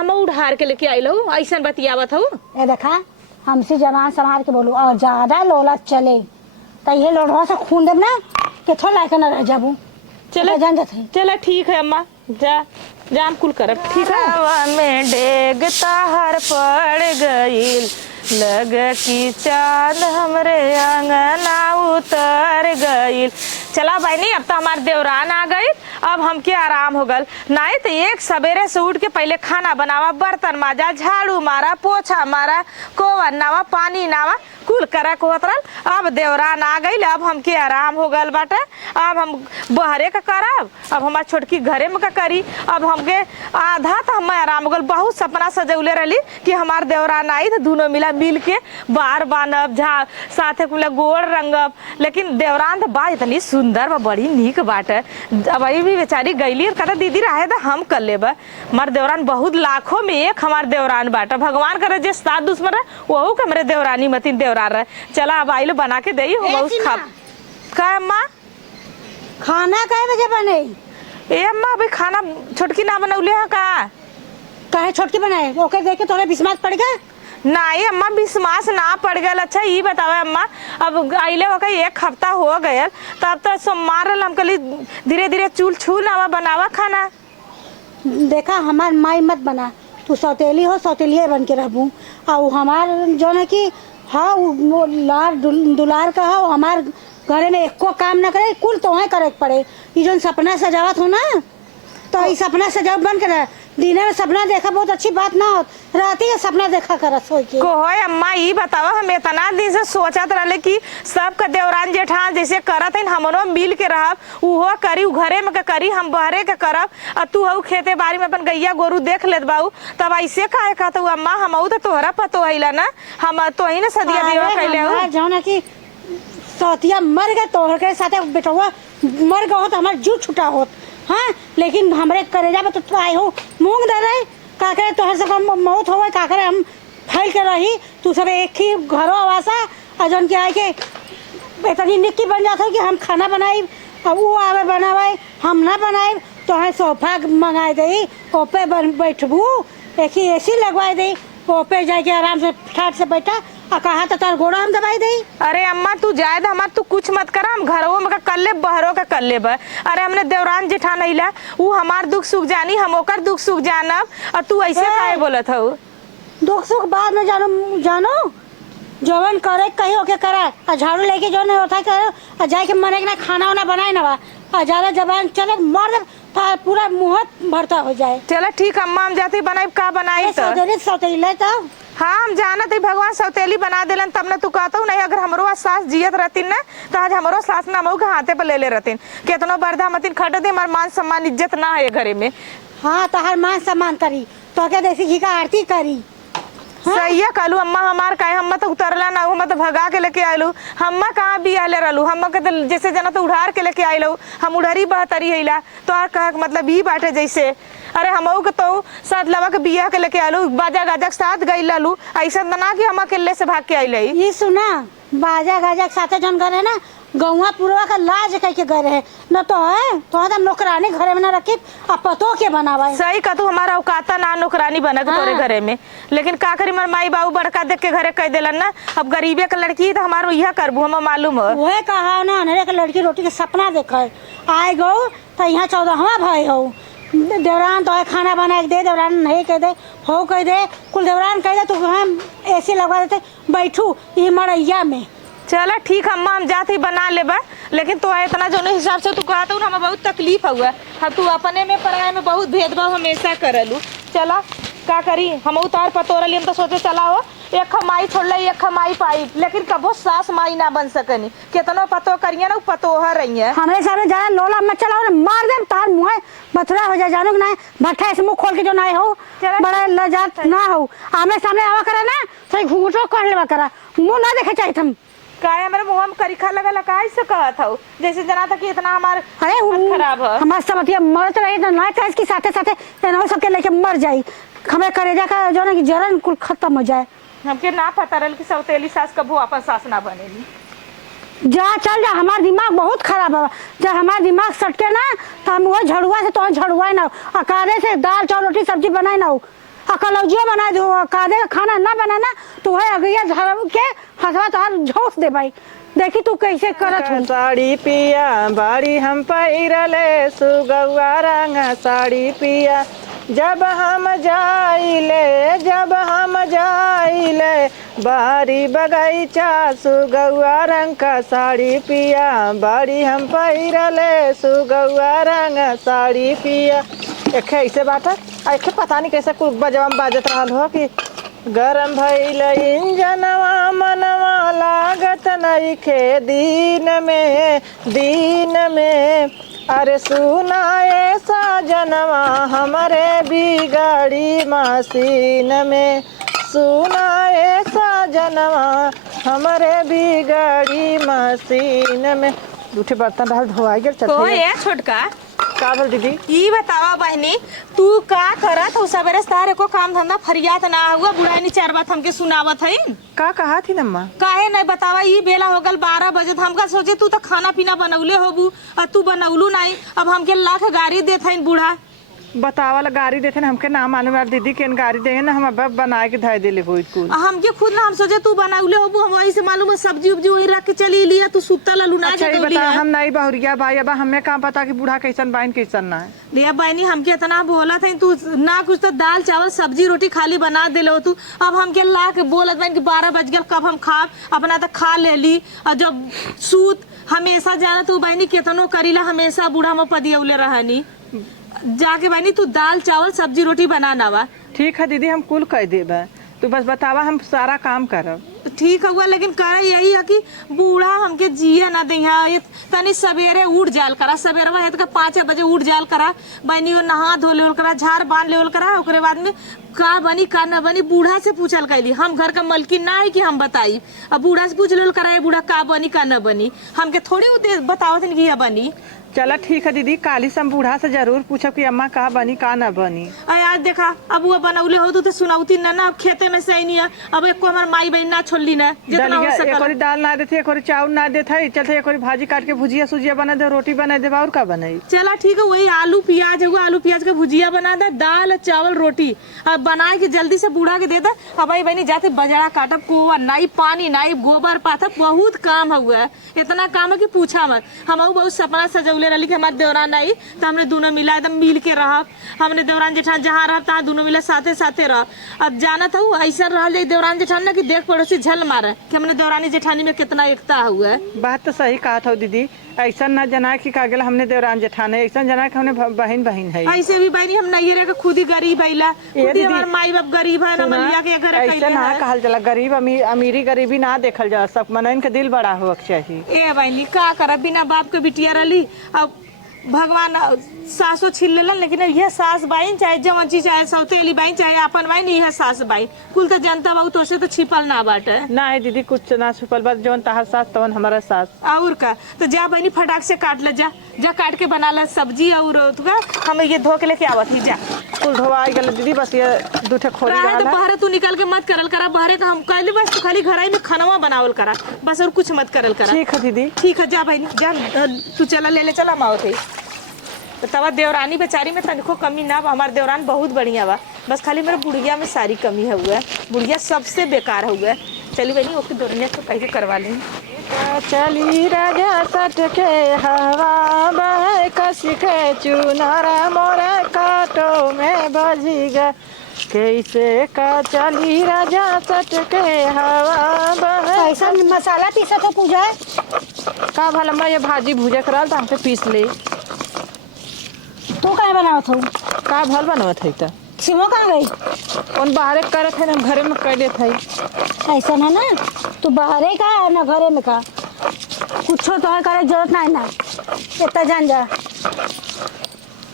हम उधार के लेके आई लो ऐसा बतियावत हो। ए देखा हमसे जबान संभाल के बोलू और ज्यादा लोला चले तो ये लोढ़वा से खून देब ना कि थोड़ा लायक न रह जाबू। चले जान जाते चले ठीक है अम्मा जा जान कुल करब ठीक है। हवा में डेग ताहर पड़ गईल लग की चांद हमरे अंगना उतर गईल। चला बहनी अब तो हमारे देवरान आ गई अब हमके आराम हो गल। नहीं तो एक सवेरे से उठ के पहले खाना बनावा बर्तन माजा झाड़ू मारा पोछा मारा कोवन नावा पानी नावा कुल करा को उतरल। अब देवरान आ गई अब हमके आराम हो गल बाटे। अब हम बहरे का करब अब हमार छोटकी घरे में का करी। अब हमके आधा तो हम आराम हो गल। बहुत सपना सजौले रही कि हमार देवरान आई तो दोनों मिल के बार बानब झा साथे कुल गोड़ रंगब। लेकिन देवरान तो बा इतनी सुंदर बा बड़ी नीक बाटे। अब अभी भी बेचारी गईली और कहता दीदी रहे तो हम कर लेब। हमार देवरान बहुत लाखों में एक हमार देवरान बाटे। भगवान करे जे सात दुश्मन है वहू के मेरे देवरानी मतीन देवरान रहे। चला अब आइलो बना के दई हम उस खा का अम्मा खाना कै बजे बने? ए अम्मा अभी खाना छोटकी ना बनौले है का काहे छोटकी बनाए ओके देख के तोरे विश्वास पड़ गया? नहीं अम्मा विश्वास ना पड़ गया। अच्छा ये बतावे अम्मा अब आइले हो एक हफ्ता हो गया तब तो सोमवार हम कल धीरे धीरे चूल छू नावा बनावा खाना। देखा हमार माई मत बना तू सौतेली हो सौतेलिए बन के रहबू। और हमार जो है कि हाँ लार दुलार का हो हमार घरे में एको काम ना करे कुल तोहे करे पड़े। ये जो सपना सजावत हो ना तो ये सपना सजावट बन कर दिन में सपना देखा बहुत अच्छी बात ना हो रात ही सपना देखा कर सोच के। कोई अम्मा ये बतावा हम इतना दिन से सोचत रहे कि सबका देवरान जेठान जैसे करत है हमरो मिल के रहब उहो करी घरे में करी हम बहरे के करब। और तू हऊ खेते बाड़ी में अपन गैया गोरू देख लेत बाऊ तब ऐसे काहे कहत अम्मा हम तो तोहरा पतो हैला ना हम तो ही ना सदिया देवा कैले हो जो ना कि सौतिया मर गए तोहर के साथे बेटवा मर गए हो तो हमार जू छुटा होत। हाँ लेकिन हमरे करेजा में तो आए हो मूंग दे रहे का करे तोहर से मौत हो का करे हम फैल के रही तू सब एक ही घरों आवासा और जौन के आए के इतनी निक्की बन जाता कि हम खाना बनाई अब वो आवे बनावे हम ना बनाए तो है सोफा मंगाए दे ओपे बैठबू एक ही एसी लगवाए दे ओपे जाके आराम से ठाट से बैठा और कहा तो तार घोड़ा हम दबाई दे। अरे अम्मा तू जाए तो हमार तू कुछ मत कर हम घरों में कर ले बहरों का कर ले। अरे हमने देवरान जेठान हिला वो हमार दुख सुख जानी हम ओकर दुख सुख जानब और तू ऐसे काहे बोलत हो? दुख सुख बाद में जानो जवन करे कहीं ओके करा और झाड़ू लेके जो नहीं होता करे और जाके मने ना खाना वाना बनाए ना और ज्यादा जबान चले मर दे पूरा मुंह भरता हो जाए। चलो ठीक अम्मा हम जाते बनाई का बनाई तो हाँ हम जाना थे भगवान सौतेली बना देलन तब ना तू कहता हूँ नहीं अगर हमरो आज सास जियत रहती ना तो आज हमरो सास ना मऊ के हाथे पर ले रहती कितनो बर्दा मतीन खट दे हमार मान सम्मान इज्जत ना है घरे में। हाँ तो हर मान सम्मान करी तो क्या देसी घी का आरती करी। हाँ? सही है कहलू अम्मा हमार का हम तो उतरला ना हम तो भगा के लेके आयलू हम कहाँ भी आले रहलू हम के तो जैसे जना तो उड़ार के लेके आयलू हम उड़ारी बहतरी हैला तो कह मतलब ई बाटे जैसे। अरे हमऊ के तो साथ लवा के बिया के लेके आलू बाजा गाजा के साथ गई लालू ऐसा ना कि हम अकेले से भाग के आई। ये सुना बाजा गाजा के साथ जन घर है ना गौवा पूर्वा का लाज कह के घर है न तो है तो हम नौकरानी घरे में ना रखी अब पतो के बनावा। सही कहतू हमारा औकाता ना नौकरानी बना के तोरे घरे में लेकिन का करी मार माई बाबू बड़का देख के घरे कह देलन ना अब गरीबे के लड़की तो हमारो यह करबू हम मालूम है। वह कहा ना अनरे के लड़की रोटी के सपना देख आए गो तो यहाँ 14वां भाई हो देवरान तो खाना बना के दे देवरान नहीं कह दे हो कह दे कुल देवरान कह दे तो हम ऐसे लगवा देते बैठू ये मरैया में। चला ठीक अम्मा हम जाते बना लेबा लेकिन तो इतना जो हिसाब से तू कहता हूँ हमें बहुत तकलीफ हुआ अब तू अपने में पढ़ाई में बहुत भेदभाव हमेशा करलू। चला का करी हम उतार पतोरली हम तो सोचे चला हो एक माई छोड़ एक माई पाई लेकिन कबो सास माई ना बन सकनी कितनो पतो करिए ना पतोहर रही है हमारे सामने ज्यादा लोला मत चलाओ मार दे तार मुँह बथुरा हो जाए जानो ना भट्ठा से मुँह खोल के जो ना हो बड़ा लजात ना हो आमने सामने आवा करे ना तो घूंघटो कर लेवा करा मुँह ना देखे चाहिए हम काय हमारे मुँह में करीखा लगा लगा ऐसे कहत हो जैसे जना था कि इतना हमार खराब है हमारे सब मरत रही ना कहे कि साथे साथे सबके लेके मर जाये हमें करेजा का जो ना कि जरन कुल खत्म हो जाए। हमके ना पता रहा कि सौतेली सास कबू अपन सास ना बनेगी। जा चल जा हमारा दिमाग बहुत खराब है जब हमारा दिमाग सटके ना तो हम वही झड़ुआ से तो झड़ुआ ना अकाले से दाल चावल रोटी सब्जी बनाए ना कलौजिया बना दो कादे का खाना ना बनाना तो है अगैया धर के हसवा तोहर झोंस दे भाई। देखी तू कैसे करत हूँ। साड़ी पिया बाड़ी हम पहिरले सुगौआ रंग साड़ी पिया जब हम जाइले बारी बगैचा सुगौआ रंग का साड़ी पिया बाड़ी हम पहिरले सुगौआ रंग साड़ी पिया। एक ऐसे बात एक पता नहीं कैसे कुछ बजवा में बाजत रहा हो कि गरम भइल इंजनवा मनवा लागत नइखे दिन में अरे सुनाए साजनवा हमरे बिगड़ी मशीन में सुनाए साजनवा हमरे बिगड़ी मशीन में। दूठे बर्तन रहल धोआई गेल तो ये छोटका का बोल दीदी ई बतावा बहनी तू का करत हो सबेरे सारे को काम धंधा फरियात ना हुआ बुढ़ाई नी चार बात हमके सुनावत है का कहा थी नम्मा काहे नहीं बतावा ई बेला हो गल 12 बजे हमका सोचे तू तो खाना पीना बनौले होबू और तू बनौलू नहीं अब हमके लाख गाड़ी देत है बूढ़ा बतावल गाड़ी देते ना हमके ना मालूम यार दीदी के गाड़ी देंगे ना हम अब बना के धय देले हो स्कूल हमके खुद ना हम सोचे तू बनौले होबू हम वही से मालूम है सब्जी उब्जी वही रख के चली लिया तू सुत्ता ललू ना अच्छा ये बता हम नहीं बहुरिया भाई अब हमें कहाँ पता कि बूढ़ा कैसन बाइन कैसन ना है लिया बहनी हमके इतना बोला था तू ना कुछ तो दाल चावल सब्जी रोटी खाली बना देले हो तू अब हमके ला के बोलत बहन कि 12 बज गए कब हम खा अपना तो खा ले ली और जब सूत हमेशा जाना तू बहनी केतनो करीला हमेशा बूढ़ा में पदियौले रहनी जाके बहनी तू दाल चावल सब्जी रोटी बनाना वा। ठीक है दीदी हम कुल कह देबे तू बस बतावा हम सारा काम करब। ठीक हुआ लेकिन करे यही है कि बूढ़ा हमके जिया ना दे तनी सवेरे उठ जाल करा सवेरे है तो 5 बजे उठ जाल करा बहनी वो नहा धो ले करा झाड़ बांध ले करा ओकरे बाद में का बनी का न बनी बूढ़ा से पूछल कैली हम घर का मलकिन ना है कि हम बताई अब बूढ़ा से पूछ ले करा बूढ़ा का बनी का न बनी हमके थोड़ी बतावत कि यह बनी। चला ठीक है दीदी काली से हम बूढ़ा से जरूर पूछब कि अम्मा का बनी का ना बनी। यार देखा अब वो बनौले हो तो सुनावती ना अब खेते में से नहीं है अब एक को हमार माई बहन ना छोड़ली ना जितना हो सकल एक दाल ना देते एक चावल ना देते चलते एक भाजी काट के भुजिया सुजिया बना दे रोटी बना दे और का बनाई। चला ठीक है वही आलू प्याज है आलू प्याज का भुजिया बना दे दाल चावल रोटी अब बना के जल्दी से बूढ़ा के दे दे अब भाई बहनी जाते बजड़ा काटब कोवा नाई पानी नाई गोबर पाथब बहुत काम हुआ इतना काम है कि पूछा मत हम बहुत सपना सजौले रही कि हमारे देवरान आई तो हमने दोनों मिला एकदम मिल के रह हमने देवरान जेठान जहाँ रह तहाँ दोनों मिला साथे साथे रह। अब जाना था ऐसा रह जाए देवरान जेठान ना कि देख पड़ोसी झल मारे कि हमने देवरानी जेठानी में कितना एकता हुआ है। बात तो सही कहा था दीदी ऐसा ना जना की का गेल हमने देवरान जेठान है ऐसा जना कि हमने बहन बहन है ऐसे भी बहनी हम नहीं रहे खुद ही गरीब है हमारे माई बाप गरीब है ना के घर ऐसा ना कहल जाला गरीब अमीरी गरीबी ना देखल जा सब मनन के दिल बड़ा हो चाहिए। ए बहनी का कर बिना बाप के बिटिया रही अब भगवान सासो छीन लेलन लेकिन यह सास बाइन चाहे जवन चीज चाहे सौतेली बाइन चाहे अपन बाइन यह सास बाइन कुल तो जनता बहु तो से तो छिपल ना बाटे ना है दीदी कुछ ना छिपल बात जवन तहार सास तवन हमारा सास और का तो जा बहनी फटाक से काट ले जा काट के बना ले सब्जी और तुका हम ये धो के लेके आवत ही जा कुल धोवाई गल दीदी बस ये दूठे खोली रहा तो बहरे तू निकल के मत करल करा बहरे का हम कहले बस तू खाली घराई में खानवा बनावल करा बस और कुछ मत करल करा। ठीक है दीदी ठीक है जा बहनी जा तू चला ले चला माओ थे तो तवा देवरानी बेचारी में तनिको कमी ना हमारे देवरान बहुत बढ़िया बा बस खाली मेरे बुढ़िया में सारी कमी है हुआ बुढ़िया सबसे बेकार हुआ है। चली बहनी ओके दोरनिया तो कैसे करवा लें चली राजा सट के हवा बह कस के चुनारा मोरा काटो में बजीगा कैसे का चली राजा सट के हवा बह ऐसा मसाला पीसा तो पूजा का भला मैं ये भाजी भूजे करा तो हमसे पीस ले तू कहाँ बनावत हो का भल बनवत है तो सिमो कहाँ गई उन बाहर करत है हम घरे में कर देत है ऐसा ना ना तू बाहरे का और ना घरे में का कुछ तो है करे जरूरत नहीं ना इतना जान जा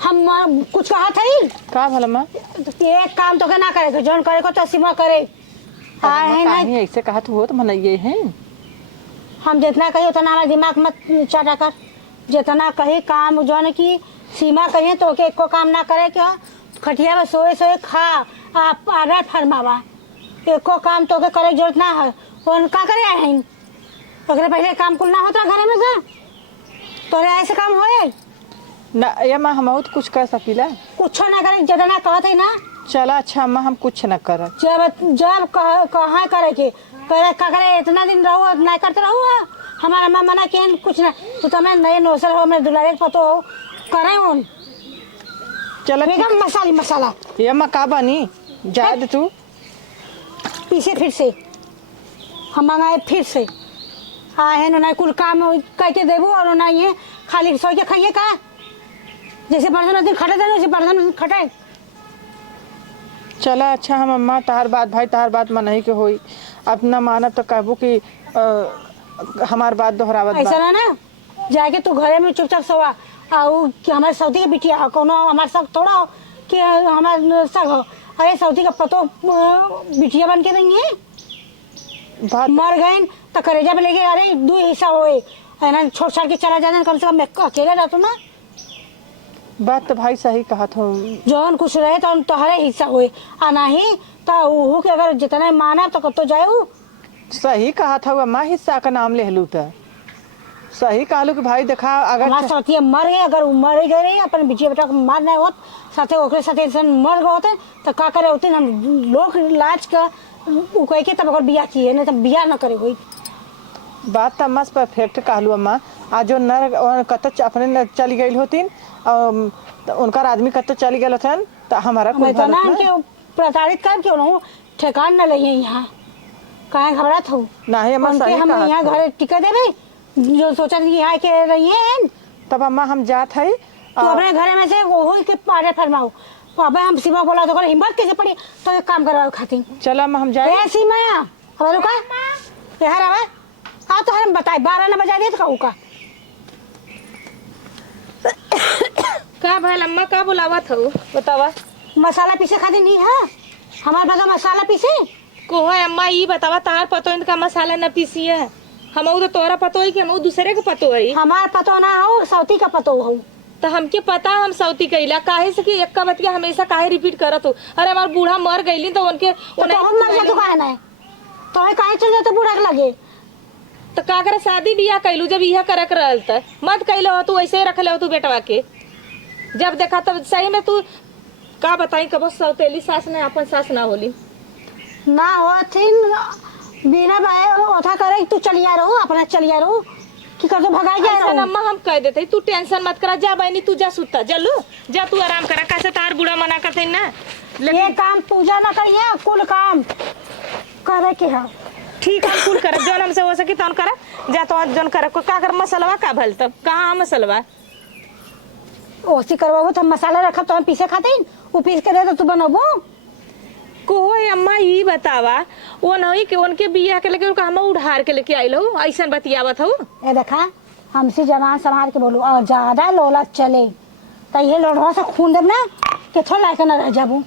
हम कुछ कहा था ही का भला माँ एक काम तो के ना करे जौन करे को तो सिमा करे है ना ऐसे कहा तो हो तो मन ये है हम जितना कही उतना हमारा दिमाग मत चाटा कर जितना कही काम जौन की सीमा कहिए तो के एको काम ना करे क्या खटिया में सोए सोए खा आप आदर फरमावा एको काम तो के करे जरूरत ना है और का करे आए हैं अगर पहले काम कुल ना होता घरे में जा तो ऐसे काम होए ना ये माँ हम तो कुछ कर सकीला कुछ ना करे जितना कहते ना चला अच्छा अम्मा हम कुछ न कर। जब जब कहाँ करे के करे का करे इतना दिन रहो नहीं करते रहो। हमारा अम्मा मना के कुछ ना तो तुम्हें नए नौसर हो मेरे दुलारे को पतो हो करे उन चला एकदम मसाली मसाला ये अम्मा का बनी जा दे तू पीछे फिर से हम मंगाए फिर से आए ना कुल काम कह के देबू और ना ये खाली सो के खाइए का जैसे बर्तन दिन खटे थे वैसे बर्तन खटे। चला अच्छा हम अम्मा तहार बात भाई तहार बात मनही के होई अपना मानब तो कहबू कि हमार बात दोहरावत ऐसा ना जाके तू घरे में चुपचाप सोवा और कि हमारे सऊदी के बिटिया कोनो हमारे सब थोड़ा हो कि हमारे सब हो अरे सऊदी का पतो बिटिया बन के नहीं है बात मर गए तो करेजा पे लेके अरे 2 हिस्सा होए है ना छोड़ छाड़ के चला जाना कम से कम मैं अकेले रहता ना। बात तो भाई सही कहा था जौन कुछ रहे तो तुम्हारे हिस्सा होए आ नहीं तो वो के अगर जितना माना तो कब तो जाए सही कहा था अम्मा हिस्सा का नाम ले लू तो सही कहलू कि भाई देखा अगर साथी मर गए अगर मर गए रहे अपन बिटिया बेटा को मार नहीं होत साथे ओकरे साथे इंसान मर गए होते तो का करे होते हम लोग लाज का उ कह के तब अगर बियाह किए नहीं तो बियाह न करे कोई। बात तो अम्मा परफेक्ट कहलू अम्मा आज जो नर कत अपने चली गई होतीन उनका आदमी कत चली गए होते तो हमारा प्रताड़ित कर क्यों न ठेकान न लइए यहाँ कहे घबरात हो नहीं अम्मा सही हम कहा यहाँ घर टिकट देवे जो सोचा यहाँ के रही है तब अम्मा हम जात है तो अपने घर में से वो के पारे फरमाओ अब हम सीमा बोला तो हिम्मत कैसे पड़ी तो एक काम करवाओ खाती चलो अम्मा हम जाए ए सीमा अब रुका यार आवे आ तो हम बताए 12 न बजा दिए तो कहू का भाई अम्मा का बुलावा था बतावा मसाला पीसे खाती नहीं है हमारे पास मसाला पीसे को है अम्मा ये बतावा तार पतो इनका मसाला न पीसी है हम तो तोरा पतो है कि हम दूसरे को पतो है हमार पतो ना हो सौती का पतो हो तो हमके पता हम सऊती कैला काहे से कि एक का बतिया हमेशा काहे रिपीट करत हो। अरे हमार बूढ़ा मर गईली तो उनके तो हम मर जातो काहे ना तो काहे चल जातो बूढ़ा के लगे तो का करे शादी बियाह कैलू जब यह करे रहल त मत कैलो हो तू ऐसे ही रख ले तू बेटवा के जब देखा तब सही में तू का बताई कब सौतेली सास ने अपन सास ना होली ना हो थिन बिना बाए ओथा करे तू चलिया रहो अपना चलिया रहो कि कर तो भगाई जा ऐसा अम्मा हम कह देते तू टेंशन मत करा जा बहनी तू जा सुता जल्लू जा तू आराम करा कैसे तार बूढ़ा मना करते ना ये काम पूजा ना करिए कुल काम करे के है ठीक है कुल कर जौन हमसे हो सकी तौन करा जा तो जौन कर को का कर मसलवा का भल तब कहां मसलवा ओसी करवाबो तो मसाला रखा तो हम पीसे खाते वो पीस के दे तो तू बनबो को अम्मा ये बतावा वो नहीं कि उनके बियाह के लेके हम उधार के लेके आइल हो ऐसा बतियावत हो ए देखा हमसे जवान संभाल के बोलू और ज्यादा लोलत चले तो ये लोढ़वा से खून देब ना कि थोड़ा लायक न रह जाबू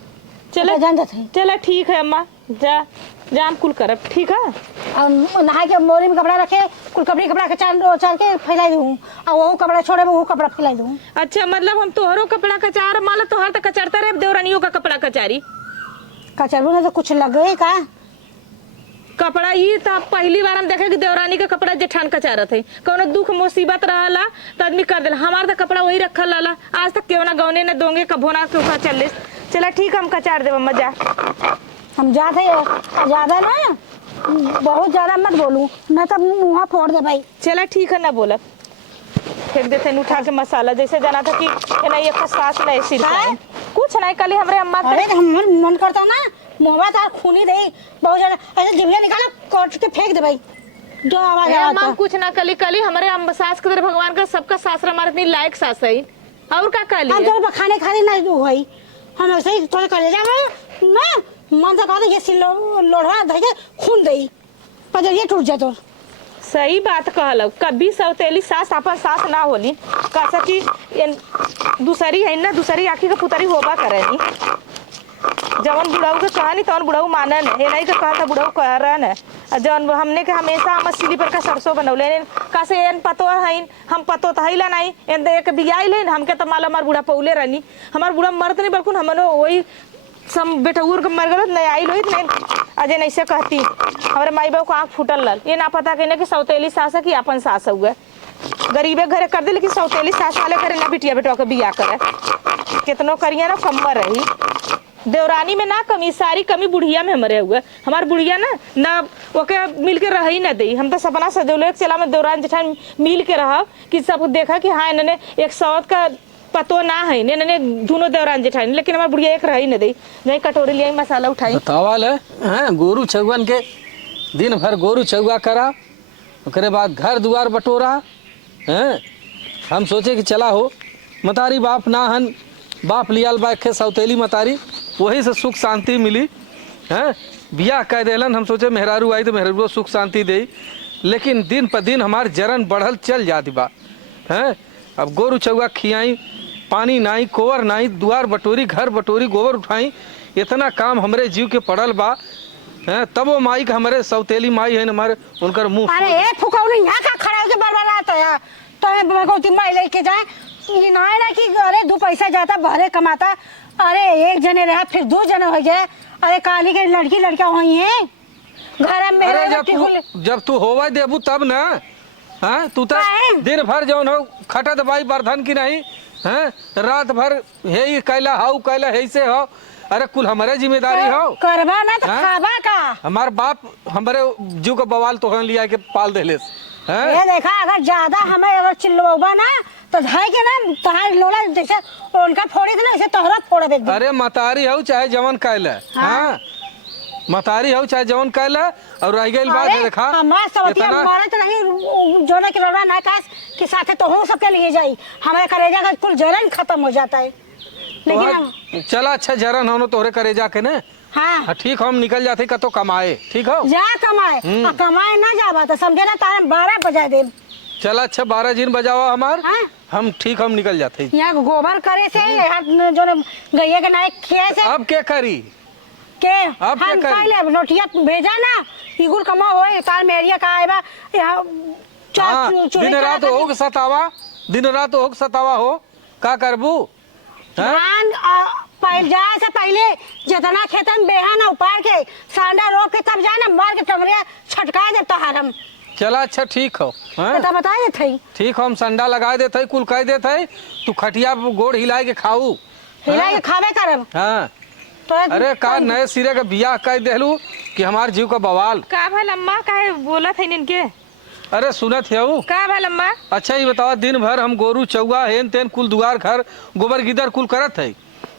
चलो जान जाते चलो ठीक है अम्मा जा जाम कुल करब ठीक है और नहा के मोरी में कपड़ा रखे कुल कपड़ा के चार के फैलाई दूँ और वो कपड़ा छोड़े वो कपड़ा फैलाई दूँ। अच्छा मतलब हम तोहरो कपड़ा कचार मान तोहर तो कचरता रहे देवरानियों का कपड़ा कचारी कचरू में तो कुछ लगे का कपड़ा ये तो पहली बार हम देखे कि देवरानी का कपड़ा जेठान कचारत है कोनो दुख मुसीबत रहला तो आदमी कर देला हमार तो कपड़ा वही रखल रहला आज तक केवना गौने न दोंगे कभो ना के चल चला ठीक हम कचार देब मजा हम जाते ज्यादा ना बहुत ज्यादा मत बोलू न तो मुँह फोड़ दे भाई। चला ठीक है ना बोला फेंक देते उठा के मसाला जैसे जाना था कि नहीं एक सास नहीं सिर कुछ नहीं कल हमरे अम्मा अरे हमर मन करता ना मोहब्बत और खूनी दे बहुत ज्यादा ऐसे जिभे निकाला काट के फेंक दे भाई जो आवाज आता है कुछ ना कली कली हमारे अम्मा सास के भगवान का सबका सासरा हमारे इतनी लायक सास है और का कली हम तो खाने खाने ना होई हम ऐसे ही थोड़ा कर जा ना मन से कहते ये सिल लोढ़वा धइ खून दई पर ये टूट जाए तो सही बात कहल कभी सौतेली सास अपन सास ना होली कैसा कि दूसरी है ना दूसरी आखी का पुतरी होबा करेनी जवन बुढ़ाऊ के कहानी तवन बुढ़ाऊ मानन है नहीं के कहता बुढ़ाऊ करन जवन हमने के हमेशा हम सिली पर का सरसों बनौले कैसे एन पतो हइन हम पतो तो हइला नहीं एन एक बियाई लेन हमके तो मालूम हमार बुढ़ा पौले रहनी हमार बुढ़ा मरत नहीं बल्कि हमनो वही सम बेटौर के मर गलत नहीं आई लोहित नहीं अजय नहीं से कहती हमारे माई बाबू को आँख फूटल लल ये ना पता कहने कि सौतेली सास है कि अपन सास हुआ गरीबे घरे कर दे लेकिन सौतेली सास वाले करे ना बिटिया बेटवा के बिया करे कितनो करिए ना कम रही देवरानी में ना कमी, सारी कमी बुढ़िया में हमारे हुए। हमार बुढ़िया ना ओके मिल के रह ही ना दी। हम तो सपना सजौले चला में देवरान जेठान मिल के रहा कि सब देखा कि हाँ इन्होंने एक सौत का पतो ना है, इन्होंने दोनों देवरान जेठान, लेकिन हमार बुढ़िया एक रह ही ना दी। नहीं कटोरी लिया मसाला उठाई बतावल है गोरू चौगन के दिन भर गोरू चौगा करा, ओकरे बाद घर दुआर बटोरा हैं। हम सोचे कि चला हो मतारी बाप ना हन, बाप लियाल बाखे सौतेली मतारी, वही से सुख शांति मिली हैं। बियाह कह देलन, हम सोचे मेहरारू आई तो मेहरारू सुख शांति दे, लेकिन दिन पर दिन हमार जरन बढ़ल चल जाती बा हैं। अब गोरू चौगा खियाई, पानी नाई, कोवर नाई, दुआर बटोरी, घर बटोरी, गोबर उठाई, इतना काम हमरे जीव के पड़ल बा हैं। तब वो माई का हमारे सौतेली माई है हमारे, उनकर मुँह अरे ए फुकौनी यहाँ का खड़ा होके बड़बड़ाता है तो भगवती माई लेके जाए। ये ना है ना कि अरे 2 पैसा जाता भरे कमाता, अरे एक जने रहा फिर 2 जने हो जाए। अरे काली के लड़की लड़का हुई है घर में। अरे जब तू होवा देबू तब ना हाँ। तू तो दिन भर जौन हो खटत बाई बर्धन की नहीं हैं, रात भर हे ही कैला हाउ कैला हे से हो। अरे कुल हमारे जिम्मेदारी हो करवा ना तो खावा का। हमार बाप हमारे जीव का बवाल तो लिया के पाल देलेस हैं। ये देखा अगर ज्यादा हमें अगर चिल्लोबा ना तो धाई के ना तहार लोला जैसे उनका फोड़े थे ना ऐसे तोहरा फोड़ दे। अरे मतारी हो चाहे जवन कैला हाँ, मतारी हो चाहे जवन कैला। और रह गई बात है देखा हमार सवतिया मारत नहीं जो ना कि लड़ा ना कास के साथे तो हो सबके लिए जाई, हमारे करेजा का कुल जरन खत्म हो जाता है। लेकिन चला अच्छा जरन हो तोहरे करेजा के ने हाँ ठीक, हम निकल जाते कतो कमाए ठीक हो जा कमाए कमाए ना जावा तो समझे ना तारा 12 बजा दे। चला अच्छा 12 दिन बजाओ हमार हाँ? हम ठीक हम निकल जाते यहाँ गोबर करे से जो गैया के नाय खे से अब क्या करी के अब हम क्या करी? पहले नोटिया भेजा ना इगुल कमा होए तार मेरिया का आएबा यहाँ हाँ, दिन रात हो सतावा, दिन रात हो सतावा हो का करबू धान पहले जाए से पहले जितना खेतन बेहाना उपाड़ के सांडा रोक के तब जाना मार के टमरिया छटका दे तोहार हम। चला अच्छा ठीक हो तो बताए थे ठीक हम संडा लगा देते कुल कह देते तू खटिया गोड़ हिला के खाऊ हिला के खावे करब हाँ। तो अरे का नए सिरे का बियाह कह देलू कि हमार जीव का बवाल का भल अम्मा काहे बोला थे इनके। अरे सुनत है का भल अम्मा। अच्छा ये बताओ दिन भर हम गोरू चौगा हेन तेन कुल दुआर घर गोबर गिदर कुल करत है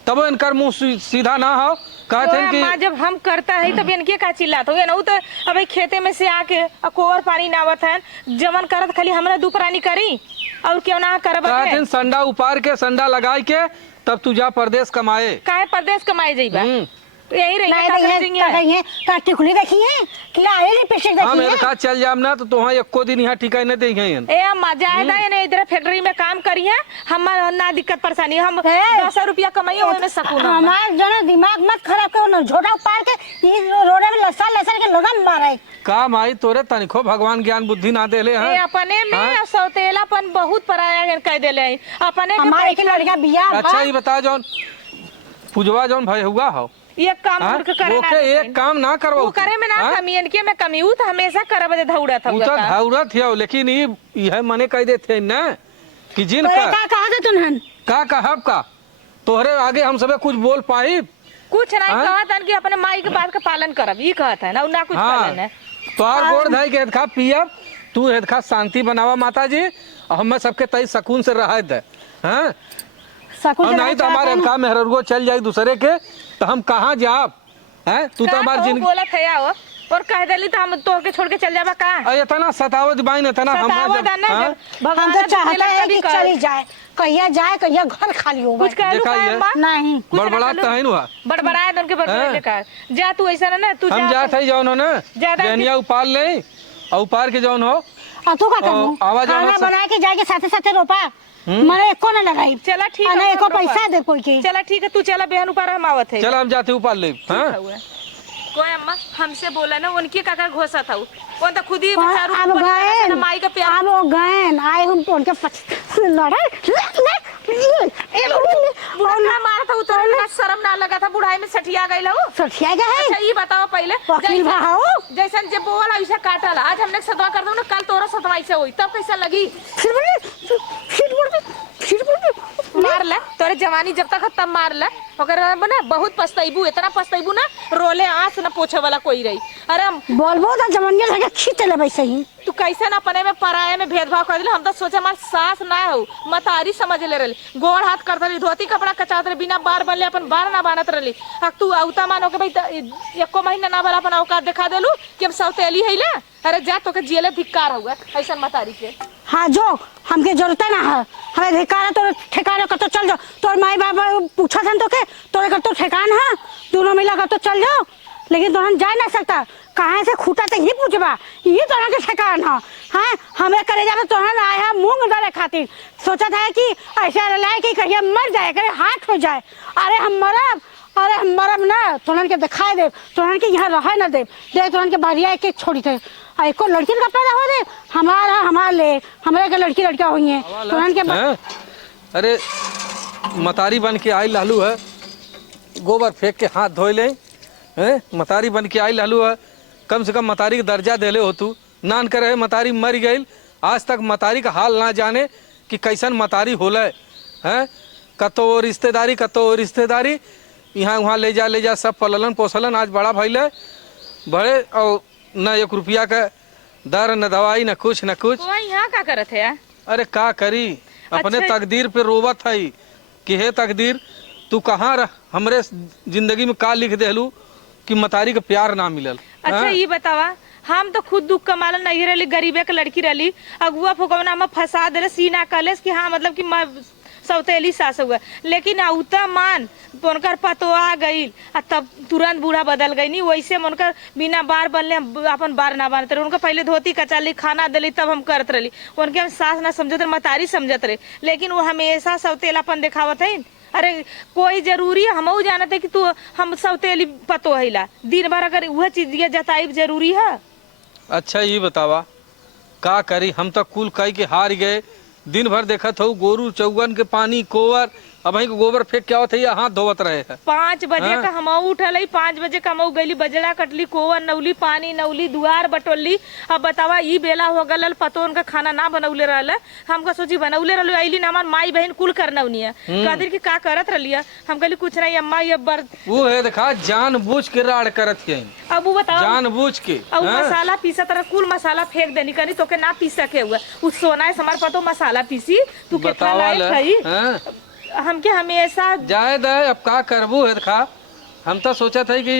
तब इनकर मुंह सीधा ना हो कहते हैं कि जब हम करता है तब इनके का चिल्लात हो ना। तो अबे खेते में से आके कोवर पानी नावत है जमन करत खाली हमरा दुपरानी करी और क्यों ना करब। कहते हैं संडा उपार के संडा लगाई के तब तू जा परदेश कमाए। काहे परदेश कमाए जाइबा यही रही है काटी खुली देखी है कि आए नहीं पेशे देखी हम का चल जाम ना तो तोहा एको दिन यहाँ ठिकाई न देंगे ए अम्मा जायदा ने इधर फैक्ट्री में काम करी है हमार ना दिक्कत परेशानी हम 10 रुपया कमाइए ओए में सकून हमार जना दिमाग मत खराब करो झोटा उपाड़ के ये रोडे में लसा लसर के लोगन मारे काम आई तोरे तनिको भगवान ज्ञान बुद्धि ना देले हैं। अपने में सौतेलापन बहुत पराया कह देले अपने हमारे के लड़का बियाह। अच्छा ये बता जौन पूजवा जौन भाई हुआ हो ये काम ओके एक काम ना करवा वो करे में ना कमी इनके में कमी तो हमेशा करब दे धौड़ा था तो धौरत है लेकिन ये मने कह देते ना कि जिन का कहा दे तुनहन का कहब का तोहरे आगे हम सबे कुछ बोल पाई कुछ नहीं कहत है कि अपने माई के बात का पालन करब ई कहत है ना कुछ पालन है। तोहार गोड़ धाई के हेदखा पियब तू हेदखा शांति बनावा माता जी और हम सबके तई सकून से रह दे हैं सकून नहीं तो हमारे हेदखा मेहरगो चल जाए दूसरे के तो हम कहाँ जाब हैं। तू तो हमार जिंदगी बोला थे आओ और कह देली तो हम तो के छोड़ के चल जाबा का इतना सतावत बाइन इतना हम भगवान तो चाहता है कि चली जाए कहिया जाए कहिया घर खाली हो कुछ कह नहीं बड़बड़ा तो है ना बड़बड़ाए उनके बड़बड़े का जा तू ऐसा ना तू हम जात है जौन हो ना जनिया उपार ले और उपार के जौन हो तू का करू खाना बना के जाके साथे साथे रोपा मरे एको ना लगाई। चला ठीक है ना एको पैसा दे कोई के। चला ठीक है तू चला बहन ऊपर हम आवत है। चल हम जाते ऊपर ले हां कोई अम्मा हमसे बोला ना उनकी काका घोसा था वो तो खुद ही बेचारू अब गए माई का प्यार अब वो गए आए हम उनके लड़ाई बुढ़ा मारा था उतरने का शर्म ना लगा था बुढ़ाई में सठिया गई लो सठिया गए। अच्छा ये बताओ पहले जैसे जब बोला ऐसा काटल आज हमने सदवा कर दो ना कल तोरा सदवाई से हुई तब कैसा लगी मार ले तोरे जवानी जब तक है तब मार ले ओकर ना बहुत पछताइबू इतना पछताइबू ना रोले आंस न पोछे वाला कोई रही। अरे बोलबो तो जमनिया लगे खींच ले वैसे ही। तू कैसे ना अपने में पराये में भेदभाव कर दिले। हम तो सोचे हमार सास ना हो मतारी समझ ले रही गोड़ हाथ करत रही धोती कपड़ा कचात रही बिना बार बनले अपन बार ना बानत रही। अब तू औता मानो के भाई एको महीना ना भला अपन औकात दिखा देलू कि हम सौतेली है ले। अरे जा तो के जियले धिक्कार होगा ऐसा मतारी के। हाँ जो हमके जरूरत ना है हमें धिक्कार तो ठेकाने का तो चल जाओ। तोर माई बाबा पूछा था तो के तोरे का तो ठेकान है दोनों मिला कर तो चल जाओ। लेकिन तोहन जा ना सकता कहाँ से खूटा तो ही पूछबा ये तोहरा के ठेकान है। हाँ हमें करे जाबे तोहन आया मूंग डाले खातिर सोचा था कि ऐसा लाए कि कहिया मर जाए करे हाथ हो जाए। अरे हम मरब ना तोहन के दिखाए दे तोहन के यहाँ रहे ना दे देख तोहन के बढ़िया एक छोड़ी थे एको लड़की का पैदा हो दे हमारा ले हमारे के लड़की लड़का हुई है तोहन के अरे मतारी बन के आई लालू है गोबर फेंक के हाथ धोए ले हैं मतारी बन के आई लालू है कम से कम मतारी का दर्जा देले हो तू नान करे मतारी मर गई आज तक मतारी का हाल ना जाने कि कैसन मतारी होला है कतो रिश्तेदारी यहाँ वहाँ ले जा सब पललन पोसलन आज बड़ा भैले बड़े और न 1 रुपया का दर न दवाई न कुछ यहाँ का करत है। अरे का करी अपने अच्छा। तकदीर पे रोबत है कि हे तकदीर तू कहाँ रह हमरे जिंदगी में का लिख देलू कि मतारी का प्यार ना मिलल। अच्छा ये बतावा हम तो खुद दुख कमालन नहीं रही गरीबे के लड़की रही अगुआ फुकवना में फंसा दे सीना कलेस कि हाँ मतलब कि सौतेली सास हुआ लेकिन औता मान उनकर पतो आ गई तब तुरंत बूढ़ा बदल गई नहीं वैसे उनकर बिना बार बनले अपन बार ना बनते रहे उनका पहले धोती कचाली खाना दिली तब हम करत रही उनके हम सास ना समझत रहे मतारी समझत रहे लेकिन वो हमेशा सौतेलापन दिखावत है। अरे कोई जरूरी है हम जानते कि तू हम सौतेली पतो है दिन भर अगर वह चीज जताई जरूरी है। अच्छा ये बतावा का करी हम तो कुल कई के हार गए दिन भर देखत हो गोरू चौगन के पानी कोवर अब वही गोबर फेंक क्या होता है हाथ धोवत रहे है 5 बजे का हम उठल 5 बजे का हम गईली बजड़ा कटली कोवर नौली पानी नौली दुआर बटोली। अब बतावा ई बेला हो गल पतो उनका खाना ना बनौले रहल हमको सोची बनौले रहलो अली ना हमार माई बहन कुल करनौनी है कादिर की का करत रहलिया हम कहली कुछ नहीं अम्मा ये बर वो है देखा जानबूझ के राड़ करत के अब वो बताओ जानबूझ के अब मसाला पीसा तरह कुल मसाला फेंक देनी कनी तो के ना पीस सके हुआ उस सोना है हमार पतो मसाला पीसी तू के खा हमके हमेशा जाए दे अब का करबू है खा हम तो सोचा था कि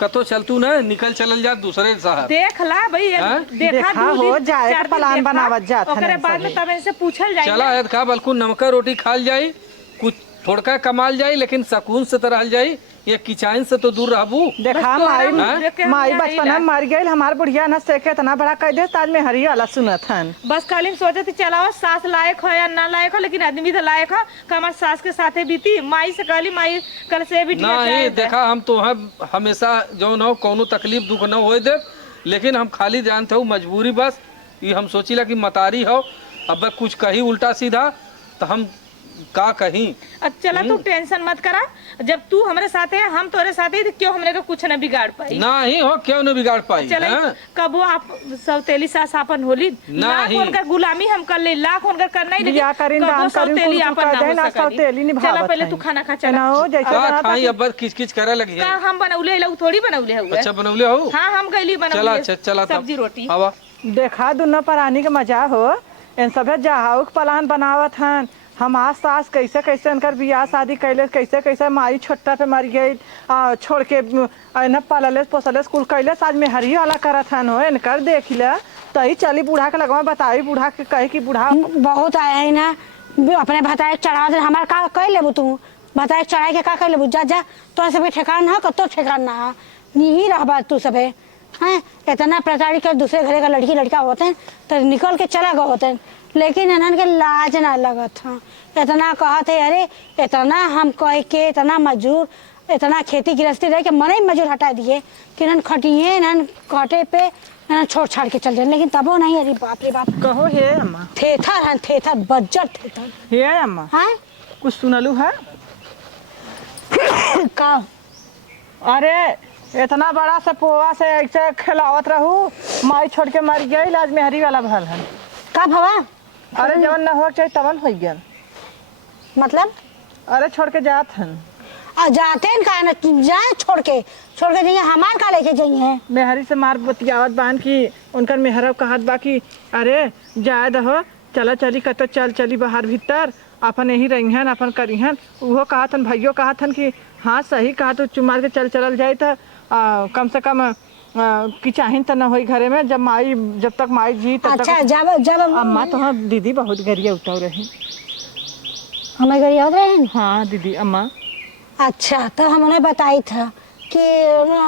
कतो चलतू ना निकल चलल जा दूसरे शहर देख ला भाई देखा हो जाए का प्लान बनावत जात ओकरे बाद में तब इनसे पूछल जाए चला है खा बल्कु नमका रोटी खाल जाई कुछ थोड़का कमाल जाई लेकिन सकून से तरह जाई ये किचाइन से तो दूर रहबू। देखा माई बचपन में मर गई हमार बुढ़िया न सेके इतना बड़ा कह दे ताज में हरी वाला सुनत हन बस खाली सोचे थी चलाओ सास लायक हो या ना लायक हो लेकिन आदमी तो लायक हो हमारे सास के साथे बीती माई से कहली माई कल से भी नहीं देखा हम तो हमेशा जो न हो कोनो तकलीफ दुख न हो दे लेकिन हम खाली जानते हो मजबूरी बस ये हम सोचीला कि मतारी हो अब कुछ कही उल्टा सीधा तो हम का कहीं। चला तू टेंशन मत करा जब तू हमारे साथ है हम तोरे साथ ही क्यों हमने का कुछ न बिगाड़ पाई नहीं हो क्यों न बिगाड़ पाई चले कब वो आप सौतेली सास आपन होली लाख उनका गुलामी हम कर ले लाख उनका करना ही या करिन दान सौतेली आपन ना सौतेली निभावत चला पहले तू खाना खा चला हो जैसे खाई अब किच करे लगी है हम बनौले लऊ थोड़ी बनौले हुए अच्छा बनौले हो हां हम गईली बनौले चला सब्जी रोटी आवा देखा दोनों प्राणी के मजा हो इन सब जहाऊ प्लान बनावत हन हम आस पास कैसे कैसे उनकर बियाह शादी कैले कैसे कैसे माई छोटा पे मर गई छोड़ के न पलले पोसले स्कूल कैले आज में हरी वाला करत हन हो इनकर देख ले तही चली बूढ़ा के लगवा बताई बूढ़ा के कहे कि बूढ़ा बहुत आया है ना अपने भताए चढ़ा दे हमार का कह लेबू तू भताए चढ़ाई के का कह लेबू जा जा तो सब ठेकान है कतो ठेकान ना नहीं रहबा तू सबे हैं इतना प्रताड़ी कर दूसरे घरे का लड़की लड़का होते हैं तो निकल के चला गए होते हैं लेकिन इन्हन के लाज ना लगत हाँ इतना कहत है अरे इतना हम कह के इतना मजदूर इतना खेती गृहस्थी रह के मने मजदूर हटा दिए कि इन्हन खटिए इन्हन काटे पे इन्हन छोड़ छाड़ के चल जाए लेकिन तबो नहीं अरे बाप रे बाप कहो हे अम्मा थेथर है थेथर बज्जर थेथर हे अम्मा हाँ कुछ सुनलू है का अरे इतना बड़ा से पोवा से ऐसे खिलावत रहू माई छोड़ के मर गई आज मेहरी वाला भल है का भवा अरे जवन न हो चाहिए तवन हो गया मतलब अरे छोड़ के जात हन। और जाते हैं का ना जाए छोड़ के जाइए हमार का लेके जाइए। मेहरी से मार बतियावत बान की उनकर मेहरब कहत बा कि अरे जाए दहो चला चली कतो चल चली बाहर भीतर अपन यही रहीहन अपन करीहन। उहो कहतन भैयो कहतन कि हाँ सही कहा तो चुमार के चल जाए तो कम से कम कि चाहिन तो न होई घरे में जब तक माई जी तब अच्छा तक। जब अम्मा तो हाँ दीदी बहुत गरिया उठाव रही। हमें घर याद रहे हैं। हाँ दीदी अम्मा। अच्छा तो हम उन्हें बताई था कि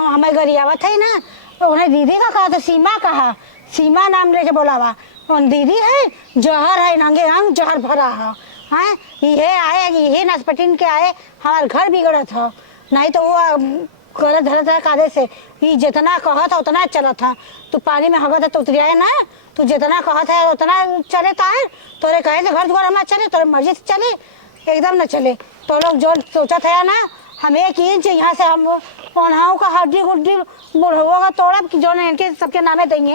हमें गरियावत है ना, तो उन्हें दीदी का कहा था, सीमा कहा, सीमा नाम लेके बोलावा। और दीदी है जहर है नंगे अंग जहर भरा है। हाँ ये आए ये नसपटिन के आए हमारे घर बिगड़ा था, नहीं तो वो कर धर कादे से ये जितना कहा था उतना चला था। तू पानी में हगा था तो उतर आए ना, तू जितना कहा था उतना चले तार। तोरे कहे थे घर द्वार हमारा चले, तोरे मर्जी से चले एकदम न चले। तो लोग जो सोचा था ना हम 1 इंच यहाँ से हम पौनाओं का हड्डी गुड्डी बुढ़वा का तोड़ा कि जो ने इनके सबके नामे देंगे